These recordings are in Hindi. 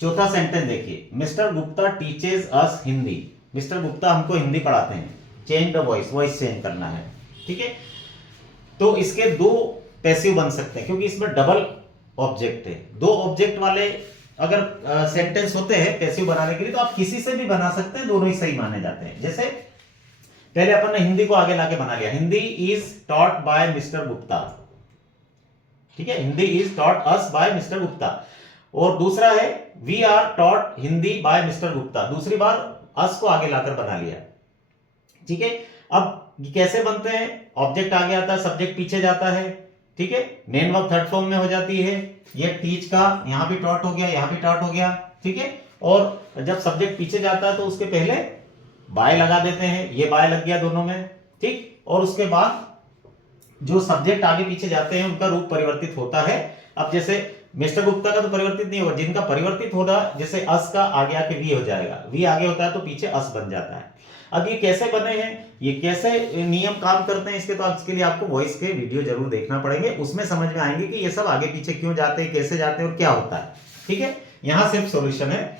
चौथा सेंटेंस देखिए, मिस्टर गुप्ता टीचेज अस हिंदी। मिस्टर गुप्ता हमको हिंदी पढ़ाते हैं। Change the voice, voice change करना है, ठीक है। तो इसके दो पैसिव बन सकते हैं क्योंकि इसमें डबल ऑब्जेक्ट है। दो ऑब्जेक्ट वाले अगर सेंटेंस होते हैं पैसिव बनाने के लिए तो आप किसी से भी बना सकते हैं, दोनों ही सही माने जाते हैं। जैसे पहले अपन ने हिंदी को आगे लाके बना लिया, Hindi is taught by mister Gupta, ठीक है। Hindi is taught us by mister Gupta. और दूसरा है we are taught Hindi by mister Gupta, दूसरी बार अस को आगे लाकर बना लिया, ठीक है। अब कैसे बनते हैं, ऑब्जेक्ट आगे आता है, सब्जेक्ट पीछे जाता है, ठीक है। मेन वर्ब थर्ड फॉर्म में हो जाती है। ये टीच का यहां भी टॉट हो गया, यहां भी टॉट हो गया, ठीक है। और जब सब्जेक्ट पीछे जाता है तो उसके पहले बाय लगा देते हैं, ये बाय लग गया दोनों में, ठीक। और उसके बाद जो सब्जेक्ट आगे पीछे जाते हैं उनका रूप परिवर्तित होता है। अब जैसे मिस्टर गुप्ता का तो परिवर्तित नहीं होगा, जिनका परिवर्तित होगा जैसे अस का आगे आके वी हो जाएगा, वी आगे होता है तो पीछे अस बन जाता है। अब ये कैसे बने हैं, ये कैसे नियम काम करते हैं इसके, तो इसके लिए आपको वॉइस के वीडियो जरूर देखना पड़ेंगे, उसमें समझ में आएंगे कि ये सब आगे पीछे क्यों जाते हैं, कैसे जाते हैं और क्या होता है, ठीक है। यहां सिर्फ सॉल्यूशन है।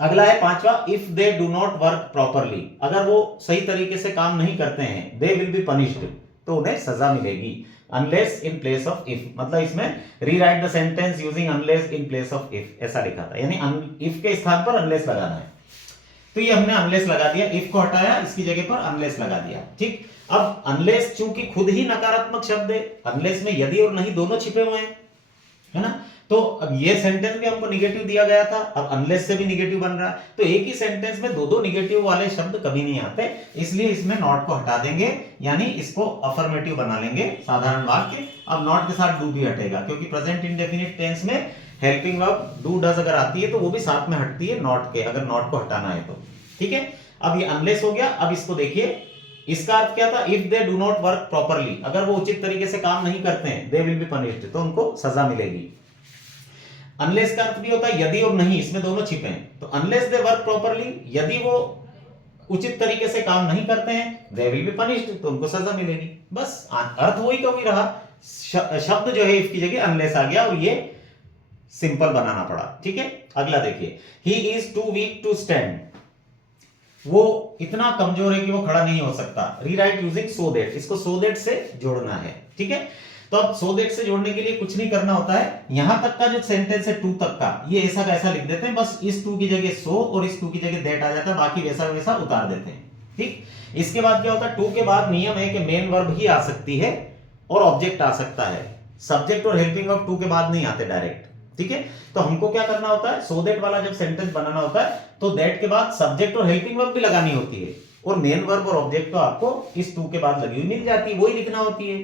अगला है पांचवा, if they do not work properly, अगर वो सही तरीके से काम नहीं करते हैं, दे विल बी पनिश्ड, तो उन्हें सजा मिलेगी। Unless in place of if, मतलब इसमें rewrite the sentence using unless in place of if, ऐसा लिखा था, यानी इफ के स्थान पर अनलेस लगाना है। तो ये हमने अनलेस लगा दिया, इफ को हटाया, इसकी जगह पर अनलेस लगा दिया, ठीक। अब अनलेस चूंकि खुद ही नकारात्मक शब्द है, अनलेस में यदि और नहीं दोनों छिपे हुए हैं, है ना। तो अब ये सेंटेंस भी हमको निगेटिव दिया गया था, अब अनलेस से भी निगेटिव बन रहा है, तो एक ही सेंटेंस में दो दो निगेटिव वाले शब्द कभी नहीं आते, इसलिए इसमें नॉट को हटा देंगे, यानी इसको अफर्मेटिव बना लेंगे साधारण वाक्य। अब नॉट के साथ डू भी हटेगा, क्योंकि प्रेजेंट इंडेफिनिट टेंस में हेल्पिंग वर्ब डू डज अगर आती है तो वो भी साथ में हटती है नॉट के, अगर नॉट को हटाना है तो, ठीक है। अब ये अनलेस हो गया। अब इसको देखिए, इसका अर्थ क्या था, if they do not work properly, अगर वो उचित तरीके से काम नहीं करते हैं, दे विल बी पनिश्ड, तो उनको सजा मिलेगी। अनलेस का अर्थ भी होता है यदि और नहीं, इसमें दोनों छिपे हैं, तो अनलेस दे वर्क प्रॉपरली, यदि वो उचित तरीके से काम नहीं करते हैं, दे विल बी पनिश्ड, तो उनको सजा मिलेगी। बस अर्थ वही का वही रहा, शब्द जो है इसकी जगह अनलेस आ गया और ये सिंपल बनाना पड़ा, ठीक है। अगला देखिए, he is too weak to stand, वो इतना कमजोर है कि वो खड़ा नहीं हो सकता। रीराइट यूजिंग सो दैट, इसको सो दैट से जोड़ना है, ठीक है। तो अब सो दैट से जोड़ने के लिए कुछ नहीं करना होता है, यहां तक का जो सेंटेंस है टू तक का, ये ऐसा कैसा लिख देते हैं, बस इस टू की जगह सो और इस टू की जगह दैट आ जाता है, बाकी वैसा वैसा उतार देते हैं, ठीक। इसके बाद क्या होता है, टू के बाद नियम है कि मेन वर्ब ही आ सकती है और ऑब्जेक्ट आ सकता है, सब्जेक्ट और हेल्पिंग वर्ब टू के बाद नहीं आते डायरेक्ट, ठीक है। तो हमको क्या करना होता है, सो दैट वाला जब सेंटेंस बनाना होता है तो दैट के बाद सब्जेक्ट और हेल्पिंग वर्ब भी लगानी होती है, और मेन वर्ब और ऑब्जेक्ट तो आपको इस टू के बाद लगी हुई मिल जाती है, वही लिखना होती है।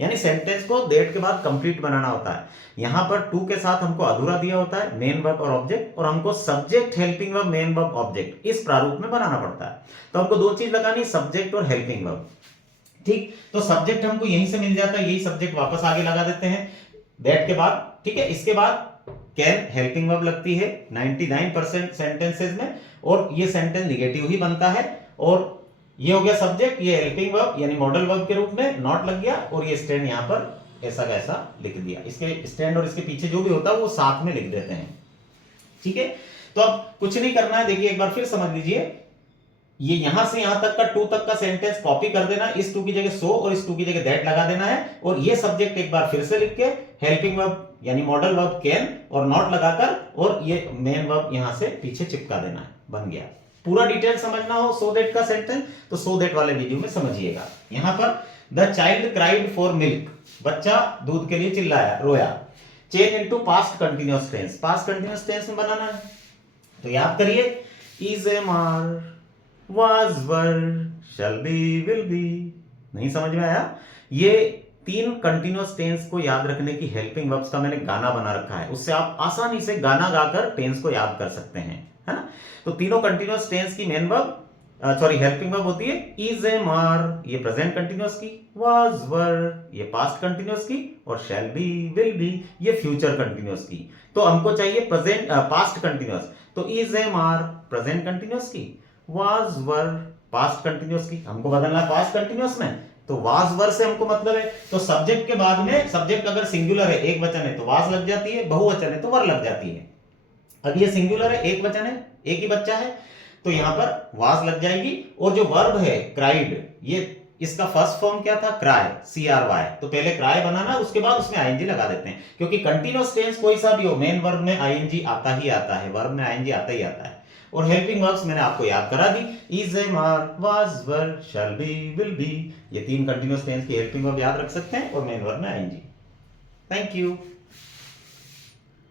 यानी सेंटेंस को दैट के बाद कंप्लीट बनाना होता है। यहां पर टू के साथ हमको अधूरा दिया होता है, मेन वर्ब और ऑब्जेक्ट, और हमको subject helping verb main verb object इस प्रारूप में बनाना पड़ता है। तो हमको दो चीज लगानी, सब्जेक्ट और हेल्पिंग वर्ब, ठीक। तो सब्जेक्ट हमको यहीं से मिल जाता है, यही सब्जेक्ट वापस आगे लगा देते हैं दैट के बाद, ठीक है। इसके बाद कैन हेल्पिंग वर्ब लगती है 99% सेंटेंसेस में, और ये सेंटेंस निगेटिव ही बनता है। और ये हो गया सब्जेक्ट, ये हेल्पिंग वर्ब यानी मॉडल वर्ब के रूप में नॉट लग गया, और ये स्टैंड यहां पर ऐसा कैसा लिख दिया। इसके स्टैंड और इसके पीछे जो भी होता है वो साथ में लिख देते हैं, ठीक है। तो अब कुछ नहीं करना है, देखिए एक बार फिर समझ लीजिए, ये यहां से यहां तक का टू तक का सेंटेंस कॉपी कर देना, इस टू की जगह सो और इस टू की जगह दैट लगा देना है, और ये सब्जेक्ट एक बार फिर से लिख के हेल्पिंग वर्ब यानी मॉडल वर्ब कैन और नॉट लगाकर, और ये मेन वर्ब यहां से पीछे चिपका देना है, बन गया। पूरा डिटेल समझना हो सो दैट का सेंटेंस तो सो दैट वाले वीडियो में समझिएगा। यहां पर the child cried for milk, बच्चा दूध के लिए चिल्लाया, रोया। Change into past continuous tense, past continuous tense में बनाना है, तो याद करिए, is am are was were shall be will be। नहीं समझ में आया? ये तीन कंटिन्यूअस टेंस को याद रखने की हेल्पिंग वर्ब्स का मैंने गाना बना रखा है, उससे आप आसानी से गाना गाकर टेंस को याद कर सकते हैं, है ना। तो तीनों कंटिन्यूअस टेंस की main verb sorry helping verb होती है इज एम आर, ये प्रेजेंट कंटिन्यूअस की, was were ये पास्ट कंटिन्यूअस की, और shall be will be ये फ्यूचर कंटिन्यूअस की। तो हमको चाहिए प्रेजेंट पास्ट कंटिन्यूअस, तो is am are present continuous की, was were पास्ट कंटिन्यूअस की, हमको बदलना है पास्ट कंटिन्यूअस में, तो was were से हमको मतलब है, तो सब्जेक्ट के बाद में, सब्जेक्ट अगर सिंगुलर है एक वचन है तो was लग जाती है, बहुवचन है तो वर लग जाती है, अब ये सिंगुलर है, एक वचन है, एक ही बच्चा है, तो यहां पर वाज लग जाएगी। और जो वर्ब है क्राइड, ये इसका फर्स्ट फॉर्म क्या था, क्राई, CRY, तो पहले क्राई बनाना, उसके बाद उसमें आईएनजी लगा देते हैं, क्योंकि कंटीन्यूअस टेंस कोई सा भी हो, मेन वर्ब में आईएनजी आता ही आता है, वर्ब में आईएनजी आता ही आता है। और हेल्पिंग वर्ब्स मैंने आपको याद करा दी, is, am, are, was, were, shall be, will be, ये तीन कंटीन्यूअस टेंस की हेल्पिंग वर्ब याद रख सकते हैं, और मेन वर्ब में आईएनजी। Thank you.